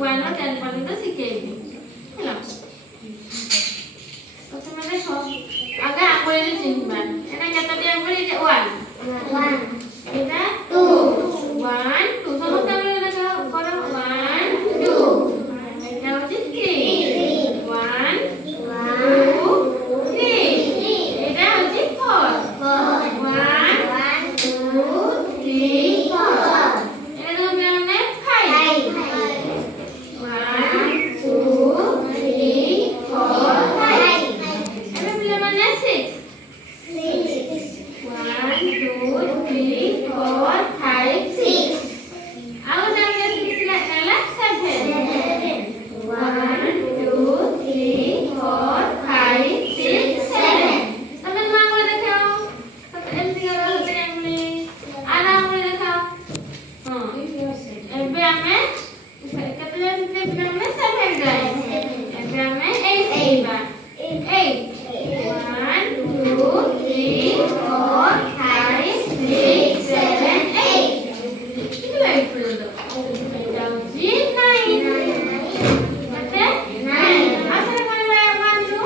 1 ରୁ 10 ପର୍ଯ୍ୟନ୍ତ ଶିଖେଇବି ହେଲା। ପ୍ରଥମେ ଦେଖ ଆଗେ ଆଙ୍ଗୁଳିରେ ଚିହ୍ନିବା। ଏଟା କେତେଟି ଆଙ୍ଗୁଳି? 1 ଏଟା 2 1 2 ସମସ୍ତ ଆଙ୍ଗୁଳି ଦେଖ କର 1 2 ଏଟା ହଉଛି 3 1 2 3 ଏଟା ହଉଛି 4 1 2 3 4 ଏଟା ତ ପିଲାମାନେ 5 1 2 3 4 5 ଏବେ ପିଲାମାନେ 6 1 2 3 4 5 6 ଆଉ ଗୋଟେ ଆମେ ଶିଖିଥିଲା ହେଲା 7 1 2 3 4 5 6 7 ତମେ ନୂଆ ଆଙ୍ଗୁଳି ଦେଖାଅ। ଏମିତି କର ଗୋଟେ ଆଙ୍ଗୁଳି ଆର ଆଙ୍ଗୁଳି ଦେଖାଅ। ହଁ ଏବେ ଆମେ କେତେ ଯାଏ ଶିଖିଲେ ପିଲାମାନେ 7 ଯାଏ। ଏବେ ଆମେ 8 ଶିଖିବା। 8 1 2 3 4 5 6 7 8 ଶିଖିଲେ 8 ପର୍ଯ୍ୟନ୍ତ। ଏଇଟା ହଉଛି 9 କେତେ 9 ଆଛା କରିବା 1 ରୁ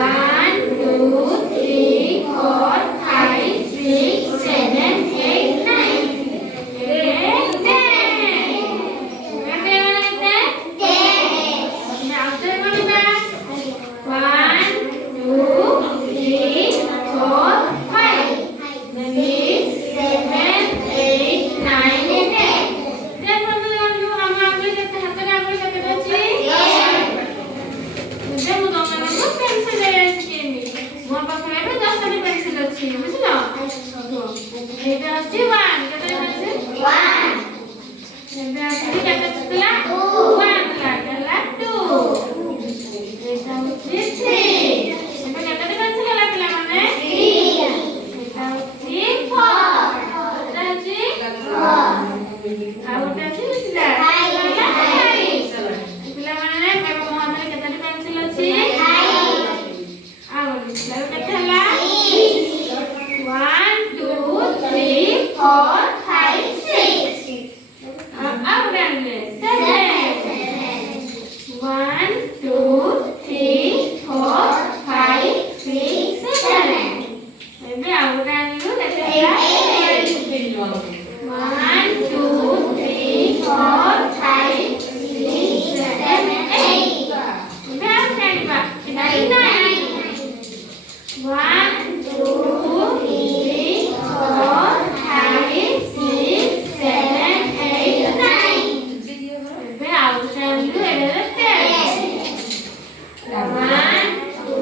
1 2 3 4 5 6 7 8 9 ଏବେ 10 ଏବେ କେତେ 10 ଆଉଥରେ କରିବା 1 2 3 4 5 6 7 8 9 10 ଦେଖନ୍ତୁ ଆମ ଆଙ୍ଗୁଳି କେତେ ହାତରେ ଆଙ୍ଗୁଳି କେତେ ଅଛି? ଏବେ ମୁଁ ତମମାନଙ୍କୁ ପେନସିଲ ଶିଖେଇବି। ମୋ ପାଖରେ ଏବେ 10ଟି ପେନସିଲ ଅଛି ବୁଝିଲ। ଏଇଟା ଅଛି 1 କେତେ ପେନସିଲ 1 ଏବେ ଆସିକି କେତେ ଥିଲା 1 ହେଲା 2 ଏଇଟା ହଉଛି 3 ଏବେ କେତେଟି ପେନସିଲ ହେଲା ପିଲାମାନେ 3 ଏଇଟା ହଉଛି 4 ଏଇଟା ହଉଛି 4 ଆଉ ଗୋଟେ ଅଛି ପିଲା ପିଲାମାନେ ଏବେ ମୋ ହାତରେ କେତେଟି ପେନସିଲ ଅଛି 5 ଆଉ ଗୋଟେ ପିଲା କେତେ ହେଲା 1 2 3 4 5 6 ଆଉ ଗୋଟେ ଆଣିଲେ 7 1 2 3 4 5 6 7 ଏବେ ଆଉ ଗୋଟେ ଆଣିଲୁ କେତେ ହେଲା 1 2 3 4 5 6 7 8 ଏବେ ଆଉ ଗୋଟେ ଆଣିବା ଏଟା 9 1 2 3 4 5 6 7 8 9 ଏବେ ଆଉ ଗୋଟେ ଆଣିଲୁ ଏଟା 10 1 2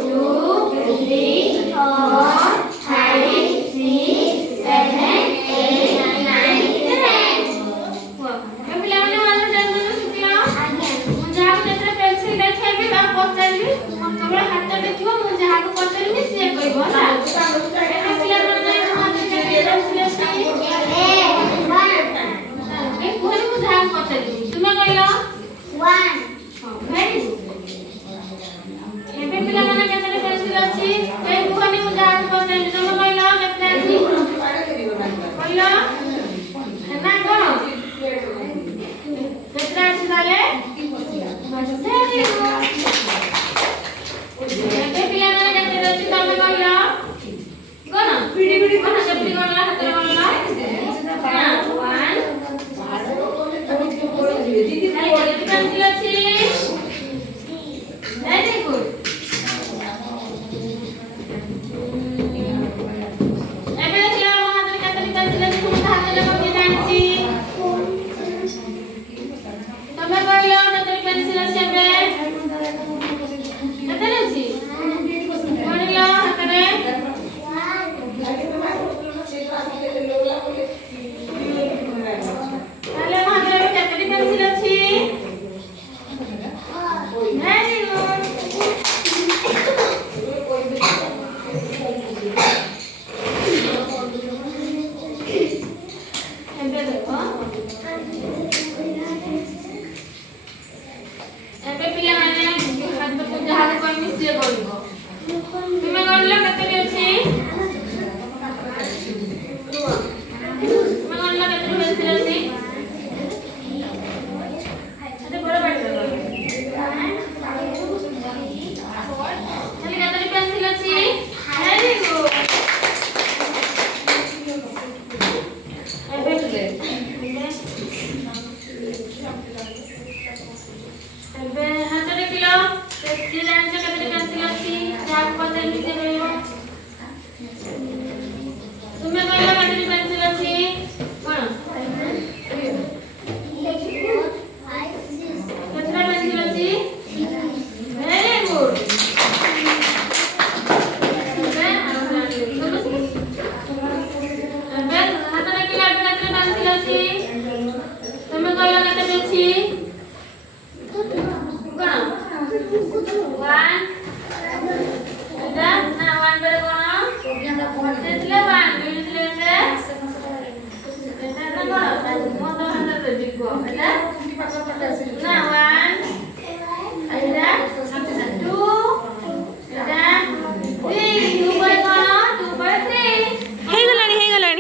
3 4 5 6 7 8 9 10 ପିଲାମାନେ ମାନେ ଶିଖିଲ। ମୁଁ ଯାହାକୁ ଯେତେବେଳେ ପେନସିଲ ଦେଖେଇବି ତାକୁ ପଚାରିବି କେବଳ ହାତ ଦେଖିବ। ମୁଁ ଯାହାକୁ ପଚାରିବି ସିଏ କହିବ ହେଲା। ପିଲାମାନେ କୁହନି ମୁଁ ଯାହାକୁ ପଚାରିବି ତୁମେ କହିଲ 1 ଭେରି ଗୁଡ୍। ଏବେ ପିଲାମାନେ କେତେଟା ପେନସିଲ ଅଛି କୁହନି ମୁଁ ଯାହାକୁ ପଚାରିବି ତମେ କହିଲ କେତେ ଅଛି କହିଲ ନା କଣ କେତେଟା ଅଛି ତାହେଲେ ଭେରି ଗୁଡ୍। ଏବେ ପିଲାମାନେ କେତେଟା ଅଛି ତମେ କହିଲ କଣ କେମିତି ଗଣଲ ହାତରେ ଗଣଲ ନା 1 କେତେ ପେନସିଲ ଅଛି ଭେରି ଗୁଡ୍। ଏବେ ଦେଖିଲ ଆମ ହାତରେ କେତେଟି ପେନସିଲ ଅଛି ତୁମ ହାତରେ କିଏ ଜାଣିଛି ତମେ କହିଲ କେତେଟି ପେନସିଲ ଅଛି ଏବେ କେତେଟି ଅଛି ଗଣିଲ ହାତରେ ତାହେଲେ ଆମ ହାତରେ କେତେଟି ପେନସିଲ ଅଛି ଯିବ ହେଲା